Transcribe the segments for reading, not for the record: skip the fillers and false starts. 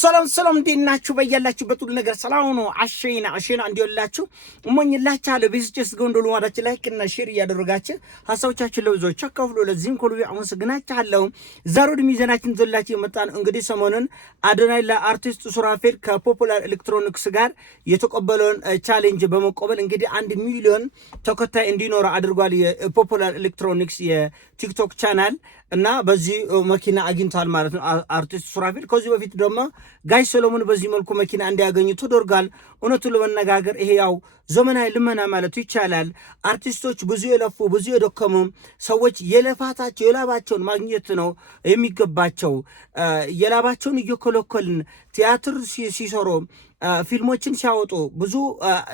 ሰላም እንዴናችሁ? በያላችሁበት ሁሉ ነገር ሰላም ነው። አሸና እንዲወላችሁ እሞኝላችኋለሁ። ቤስጀስ ጎንዶሉ ማዳች ላይክ እና ሼር እያደረጋችሁ ሐሳቦቻችሁን ለብዙዎች አካፍሉ። ለዚህም ከልቤ አመሰግናችኋለሁ። ዛሬ ሚዛናችን ዘላችሁ የመጣን እንግዲህ ሰሞኑን አዶናይ ለአርቲስት ሱራፌል ከፖፑላር ኤሌክትሮኒክስ ጋር የተቀበለውን ቻሌንጅ በመቀበል እንግዲህ 1 ሚሊዮን ተከታይ እንዲኖረው አድርጓል። የፖፑላር ኤሌክትሮኒክስ የቲክቶክ ቻናል እና በዚህ መኪና አግኝቷል ማለት ነው አርቲስት ሱራፌል። ከዚህ በፊት ደግሞ ጋሽ ሰሎሞን በዚህ መልኩ መኪና እንዲያገኙ ተደርጓል። እውነቱን ለመነጋገር ይሄ ያው ዘመናዊ ልመና ማለት ይቻላል። አርቲስቶች ብዙ የለፉ ብዙ የደከሙ ሰዎች የለፋታቸው የላባቸውን ማግኘት ነው የሚገባቸው። የላባቸውን እየኮለኮልን ቲያትር ሲሰሩ ፊልሞችን ሲያወጡ ብዙ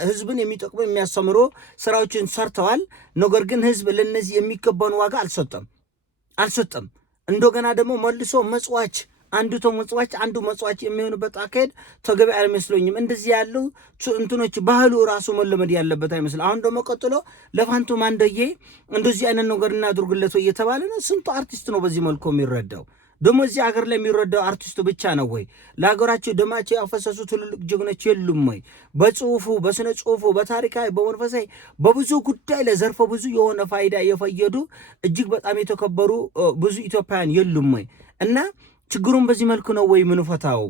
ህዝብን የሚጠቅሙ የሚያስተምሩ ስራዎችን ሰርተዋል። ነገር ግን ህዝብ ለነዚህ የሚገባውን ዋጋ አልሰጠም። እንደገና ደግሞ መልሶ መጽዋች አንዱ ተመጽዋች አንዱ መጽዋች የሚሆንበት አካሄድ ተገቢ አይመስለኝም። እንደዚህ ያለው እንትኖች ባህሉ ራሱ መለመድ ያለበት አይመስል። አሁን ደግሞ ቀጥሎ ለፋንቱ ማንደዬ እንደዚህ አይነት ነገር እናድርግለት እየተባለ ነው። ስንቱ አርቲስት ነው በዚህ መልኩ የሚረዳው? ደግሞ እዚህ ሀገር ላይ የሚረዳው አርቲስቱ ብቻ ነው ወይ? ለሀገራቸው ደማቸው ያፈሰሱ ትልልቅ ጀግኖች የሉም ወይ? በጽሁፉ በስነ ጽሁፉ በታሪካዊ በመንፈሳዊ በብዙ ጉዳይ ለዘርፈ ብዙ የሆነ ፋይዳ የፈየዱ እጅግ በጣም የተከበሩ ብዙ ኢትዮጵያውያን የሉም ወይ? እና ችግሩን በዚህ መልኩ ነው ወይ ምንፈታው?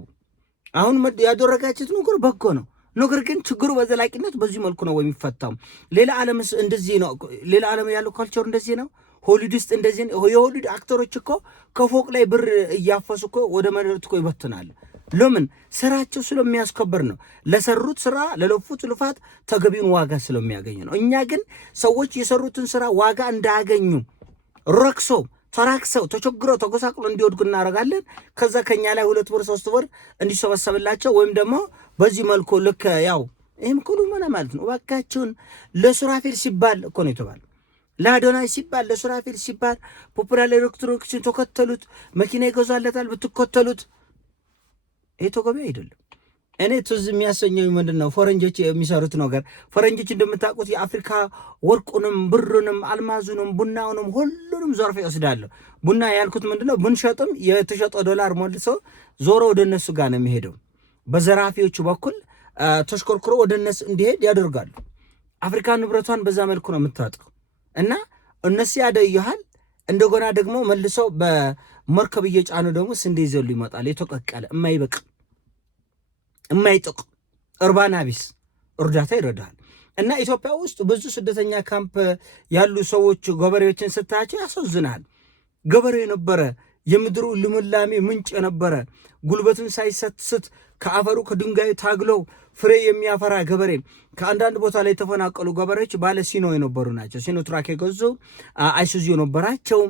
አሁን ያደረጋችሁት ነገር በጎ ነው። ነገር ግን ችግሩ በዘላቂነት በዚህ መልኩ ነው ወይ የሚፈታው? ሌላ ዓለምስ እንደዚህ ነው? ሌላ ዓለም ያለው ካልቸር እንደዚህ ነው? ሆሊውድ ውስጥ እንደዚህ ነው? የሆሊውድ አክተሮች እኮ ከፎቅ ላይ ብር እያፈሱ እኮ ወደ መሬት እኮ ይበትናል። ለምን? ስራቸው ስለሚያስከብር ነው። ለሰሩት ስራ ለለፉት ልፋት ተገቢውን ዋጋ ስለሚያገኙ ነው። እኛ ግን ሰዎች የሰሩትን ስራ ዋጋ እንዳያገኙ ረክሰው ተራክሰው ተቸግረው ተጎሳቅሎ እንዲወድቁ እናደርጋለን። ከዛ ከኛ ላይ 2 ብር 3 ብር እንዲሰበሰብላቸው ወይም ደግሞ በዚህ መልኩ ልክ ያው ይህም ሁሉ ማለት ነው። እባካችሁን ለሱራፌል ሲባል እኮ ነው የተባለው። ለአዶናይ ሲባል ለሱራፌል ሲባል ፖፑላር ኤሌክትሮኒክስን ተከተሉት፣ መኪና ይገዛለታል ብትከተሉት። ይሄ ተገቢ አይደለም። እኔ ትዝ የሚያሰኘው ምንድን ነው ፈረንጆች የሚሰሩት ነገር። ፈረንጆች እንደምታውቁት የአፍሪካ ወርቁንም ብሩንም አልማዙንም ቡናውንም ሁሉንም ዘርፍ ይወስዳሉ። ቡና ያልኩት ምንድን ነው ብንሸጥም የተሸጠው ዶላር መልሶ ዞሮ ወደ እነሱ ጋር ነው የሚሄደው። በዘራፊዎቹ በኩል ተሽከርክሮ ወደ እነሱ እንዲሄድ ያደርጋሉ። አፍሪካ ንብረቷን በዛ መልኩ ነው የምታወጣው። እና እነሱ ያደዩሃል። እንደገና ደግሞ መልሰው በመርከብ እየጫኑ ደግሞ ስንዴ ይዘሉ ይመጣል። የተቀቀለ የማይጠቅ እርባና ቢስ እርዳታ ይረዳል። እና ኢትዮጵያ ውስጥ ብዙ ስደተኛ ካምፕ ያሉ ሰዎች ገበሬዎችን ስታያቸው ያሳዝናል። ገበሬ የነበረ የምድሩ ልምላሜ ምንጭ የነበረ ጉልበትን ሳይሰስት ከአፈሩ ከድንጋዩ ታግለው ፍሬ የሚያፈራ ገበሬ፣ ከአንዳንድ ቦታ ላይ የተፈናቀሉ ገበሬዎች ባለ ሲኖ የነበሩ ናቸው። ሲኖ ትራክ የገዙ አይሱዚ የነበራቸው፣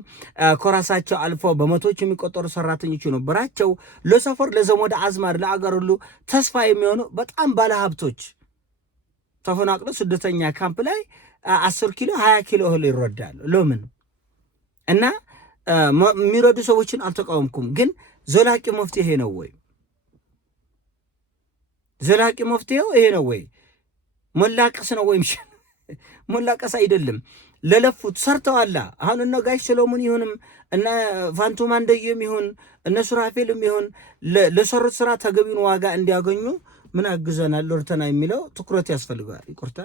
ከራሳቸው አልፎ በመቶዎች የሚቆጠሩ ሰራተኞች የነበራቸው፣ ለሰፈር ለዘመድ አዝማድ ለአገር ሁሉ ተስፋ የሚሆኑ በጣም ባለሀብቶች ተፈናቅለው ስደተኛ ካምፕ ላይ 10 ኪሎ 20 ኪሎ እህል ይረዳሉ። ለምን? እና የሚረዱ ሰዎችን አልተቃወምኩም፣ ግን ዘላቂ መፍትሄ ነው ወይ? ዘላቂ መፍትሄው ይሄ ነው ወይ? መላቀስ ነው ወይ? መላቀስ አይደለም። ለለፉት ሰርተዋላ። አሁን እነ ጋሽ ሰሎሞን ይሁንም እነ ፋንቱ ማንደዬም ይሁን እነ ሱራፌልም ይሁን ለሰሩት ስራ ተገቢውን ዋጋ እንዲያገኙ ምን አግዘናል ወርተና የሚለው ትኩረት ያስፈልጋል። ይቁርታ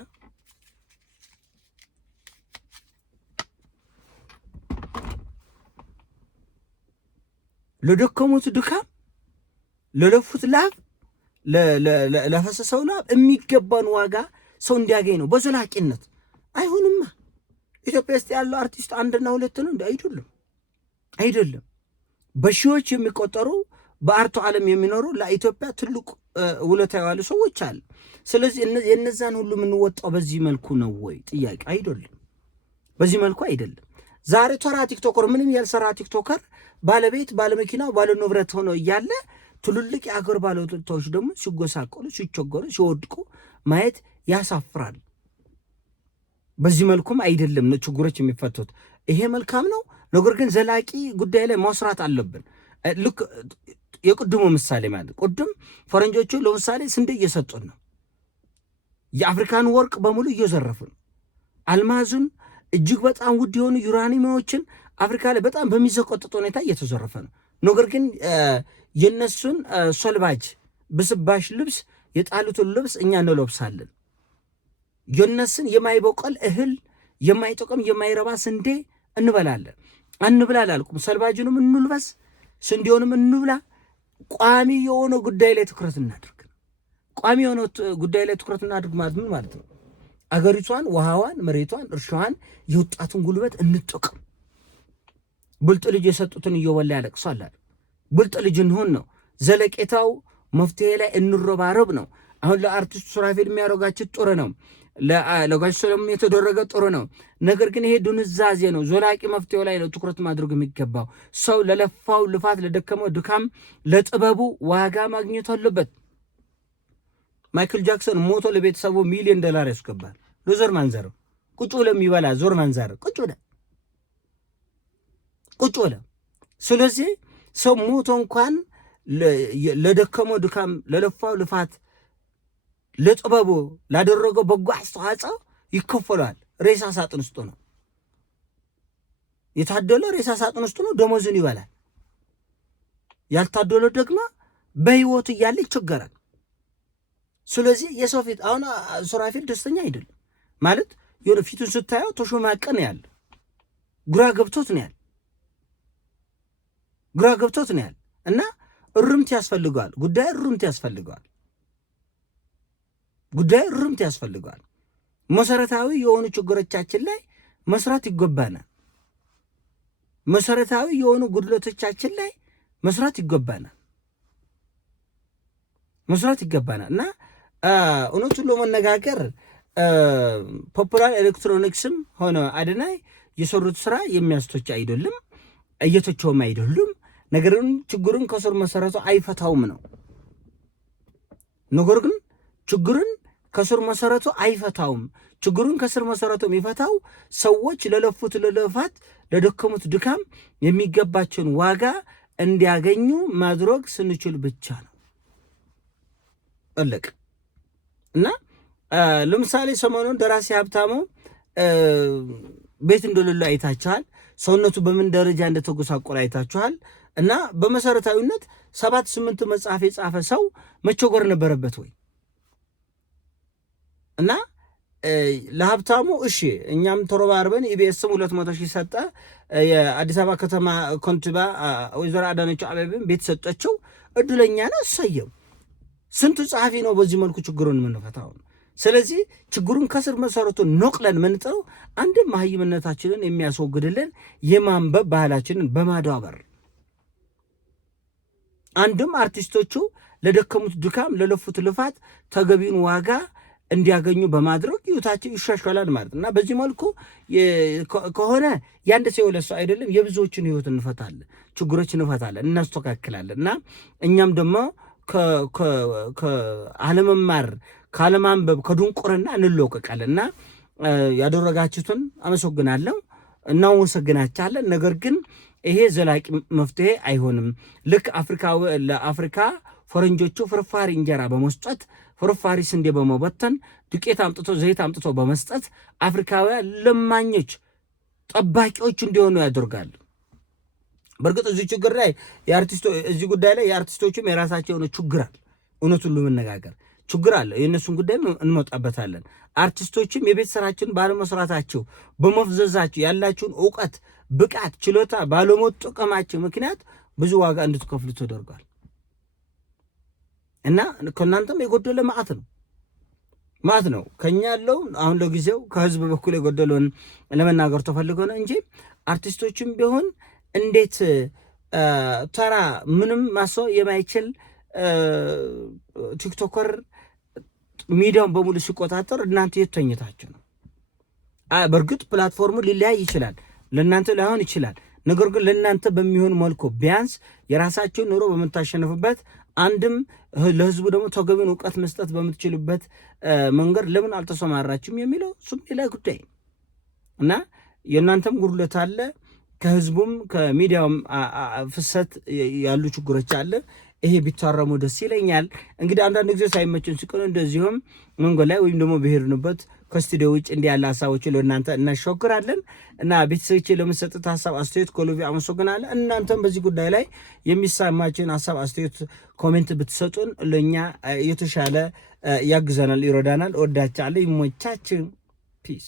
ለደከሙት ድካም ለለፉት ላብ ለፈሰሰው ላብ የሚገባን ዋጋ ሰው እንዲያገኝ ነው በዘላቂነት። አይሁንማ። ኢትዮጵያ ውስጥ ያለው አርቲስት 1 እና 2 ነው እንዴ? አይደለም። በሺዎች የሚቆጠሩ በአርቱ ዓለም የሚኖሩ ለኢትዮጵያ ትልቅ ውለታ ያዋሉ ሰዎች አሉ። ስለዚህ የነዛን ሁሉ የምንወጣው በዚህ መልኩ ነው ወይ? ጥያቄ አይደለም። በዚህ መልኩ አይደለም። ዛሬ ተራ ቲክቶከር ምንም ያልሰራ ቲክቶከር ባለቤት ባለመኪናው ባለ ንብረት ሆኖ እያለ ትልልቅ የአገር ባለውለታዎች ደግሞ ሲጎሳቆሉ ሲቸገሩ ሲወድቁ ማየት ያሳፍራል። በዚህ መልኩም አይደለም ነው ችግሮች የሚፈቱት። ይሄ መልካም ነው። ነገር ግን ዘላቂ ጉዳይ ላይ መስራት አለብን። ልክ የቅድሙ ምሳሌ ማለት ቅድም ፈረንጆቹ ለምሳሌ ስንዴ እየሰጡን ነው። የአፍሪካን ወርቅ በሙሉ እየዘረፉን፣ አልማዙን እጅግ በጣም ውድ የሆኑ ዩራኒየሞችን አፍሪካ ላይ በጣም በሚዘቆጥጥ ሁኔታ እየተዘረፈ ነው። ነገር ግን የነሱን ሶልባጅ ብስባሽ ልብስ የጣሉትን ልብስ እኛ እንለብሳለን። የነሱን የማይበቀል እህል የማይጠቅም የማይረባ ስንዴ እንበላለን። አንብላ አላልኩም። ሰልባጅንም እንልበስ፣ ስንዴውንም እንብላ። ቋሚ የሆነ ጉዳይ ላይ ትኩረት እናድርግ። ቋሚ የሆነ ጉዳይ ላይ ትኩረት እናድርግ ማለት ምን ማለት ነው? አገሪቷን፣ ውሃዋን፣ መሬቷን፣ እርሻዋን፣ የወጣቱን ጉልበት እንጠቅም። ብልጥ ልጅ የሰጡትን እየበላ ያለቅሳል። ብልጥ ልጅ እንሆን ነው። ዘለቄታው መፍትሄ ላይ እንረባረብ ነው። አሁን ለአርቲስቱ ሱራፌል የሚያደርጋችሁ ጥሩ ነው። ለጋሽ ሰለሞን የተደረገ ጥሩ ነው። ነገር ግን ይሄ ድንዛዜ ነው። ዘላቂ መፍትሄው ላይ ነው ትኩረት ማድረግ የሚገባው። ሰው ለለፋው ልፋት፣ ለደከመው ድካም፣ ለጥበቡ ዋጋ ማግኘት አለበት። ማይክል ጃክሰን ሞቶ ለቤተሰቡ $1,000,000 ያስገባል። ለዞር ማንዘር ቁጭ ብሎ የሚበላ ዞር ማንዘር ቁጭ ብሎ። ስለዚህ ሰው ሞቶ እንኳን ለደከመው ድካም፣ ለለፋው ልፋት፣ ለጥበቡ ላደረገው በጎ አስተዋጽኦ ይከፈላል። ሬሳ ሳጥን ውስጥ ነው የታደለ፣ ሬሳ ሳጥን ውስጥ ነው ደሞዝን ይበላል። ያልታደለ ደግሞ በህይወት እያለ ይቸገራል። ስለዚህ የሰው ፊት አሁን ሱራፌል ደስተኛ አይደለም ማለት የሆነ ፊቱን ስታየው ተሾማቀ ነው ያለ፣ ግራ ገብቶት ነው ያለ እና እርምት ያስፈልገዋል። ጉዳይ እርምት ያስፈልገዋል። መሰረታዊ የሆኑ ችግሮቻችን ላይ መስራት ይገባናል። መሰረታዊ የሆኑ ጉድለቶቻችን ላይ መስራት ይገባናል እና እውነቱን ለመነጋገር ፖፑላር ኤሌክትሮኒክስም ሆነ አድናይ የሰሩት ስራ የሚያስተች አይደለም፣ እየተቸውም አይደሉም። ነገር ግን ችግሩን ከስር መሰረቱ አይፈታውም ነው። ነገር ግን ችግሩን ከስር መሰረቱ አይፈታውም። ችግሩን ከስር መሰረቱ የሚፈታው ሰዎች ለለፉት ልፋት፣ ለደከሙት ድካም የሚገባቸውን ዋጋ እንዲያገኙ ማድረግ ስንችል ብቻ ነው። አለቀ። እና ለምሳሌ ሰሞኑን ደራሲ ሀብታሙ ቤት እንደሌለው አይታችኋል። ሰውነቱ በምን ደረጃ እንደተጎሳቆለ አይታችኋል። እና በመሰረታዊነት 7-8 መጽሐፍ የጻፈ ሰው መቸገር ነበረበት ወይ? እና ለሀብታሙ እሺ እኛም ተረባርበን ኢቢኤስም 200,000 ሰጠ። የአዲስ አበባ ከተማ ከንቲባ ወይዘሮ አዳነች አቤቤም ቤት ሰጠችው። እድለኛ ነው፣ እሰየው። ስንቱ ጸሐፊ ነው በዚህ መልኩ ችግሩን የምንፈታው? ስለዚህ ችግሩን ከስር መሰረቱ ነቅለን ምንጥረው አንድም መሀይምነታችንን የሚያስወግድልን የማንበብ ባህላችንን በማዳበር፣ አንድም አርቲስቶቹ ለደከሙት ድካም፣ ለለፉት ልፋት ተገቢውን ዋጋ እንዲያገኙ በማድረግ ህይወታቸው ይሻሻላል ማለት እና በዚህ መልኩ ከሆነ ያንድ ሰው ለሱ አይደለም የብዙዎችን ህይወት እንፈታለን፣ ችግሮች እንፈታለን፣ እናስተካክላለን። እና እኛም ደግሞ ከአለመማር፣ ካለማንበብ፣ ከድንቁርና እንለቀቃለን። እና ያደረጋችሁትን አመሰግናለሁ፣ እናመሰግናችኋለን። ነገር ግን ይሄ ዘላቂ መፍትሄ አይሆንም። ልክ ለአፍሪካ ፈረንጆቹ ፍርፋሪ እንጀራ በመስጠት ፍርፋሪ ስንዴ በመበተን ዱቄት አምጥቶ ዘይት አምጥቶ በመስጠት አፍሪካውያን ለማኞች ጠባቂዎች እንዲሆኑ ያደርጋሉ። በእርግጥ እዚህ ችግር ላይ እዚህ ጉዳይ ላይ የአርቲስቶችም የራሳቸው የሆነ ችግር አለ። እውነቱን ለመነጋገር ችግር አለ። የእነሱን ጉዳይ እንመጣበታለን። አርቲስቶችም የቤት ስራችን ባለመስራታቸው፣ በመፍዘዛቸው፣ ያላቸውን እውቀት፣ ብቃት፣ ችሎታ ባለመጠቀማቸው ምክንያት ብዙ ዋጋ እንድትከፍሉ ተደርጓል። እና ከእናንተም የጎደለ ማዕት ነው ከኛ ያለው። አሁን ለጊዜው ከህዝብ በኩል የጎደለውን ለመናገር ተፈልጎ ነው እንጂ አርቲስቶችም ቢሆን እንዴት ተራ ምንም ማሰብ የማይችል ቲክቶከር ሚዲያውን በሙሉ ሲቆጣጠር እናንተ የት ተኝታችሁ ነው? በእርግጥ ፕላትፎርሙ ሊለያይ ይችላል፣ ለእናንተ ላይሆን ይችላል። ነገር ግን ለእናንተ በሚሆን መልኩ ቢያንስ የራሳችሁን ኑሮ በምታሸንፉበት፣ አንድም ለህዝቡ ደግሞ ተገቢውን እውቀት መስጠት በምትችሉበት መንገድ ለምን አልተሰማራችሁም የሚለው እሱም ሌላ ጉዳይ እና የእናንተም ጉድለት አለ። ከህዝቡም ከሚዲያውም ፍሰት ያሉ ችግሮች አለ። ይሄ ቢታረሙ ደስ ይለኛል። እንግዲህ አንዳንድ ጊዜ ሳይመችን ሲቀር እንደዚሁም መንገድ ላይ ወይም ደግሞ በሄድንበት ከስቱዲዮ ውጭ እንዲህ ያለ ሀሳቦችን ለእናንተ እናሾክራለን እና ቤተሰቦቼ ለምሰጡት ሀሳብ አስተያየት ከልቤ አመሰግናለሁ። እናንተም በዚህ ጉዳይ ላይ የሚሰማችን ሀሳብ አስተያየት ኮሜንት ብትሰጡን ለእኛ የተሻለ ያግዘናል፣ ይረዳናል። ወዳቻለሁ። ይሞቻችሁ። ፒስ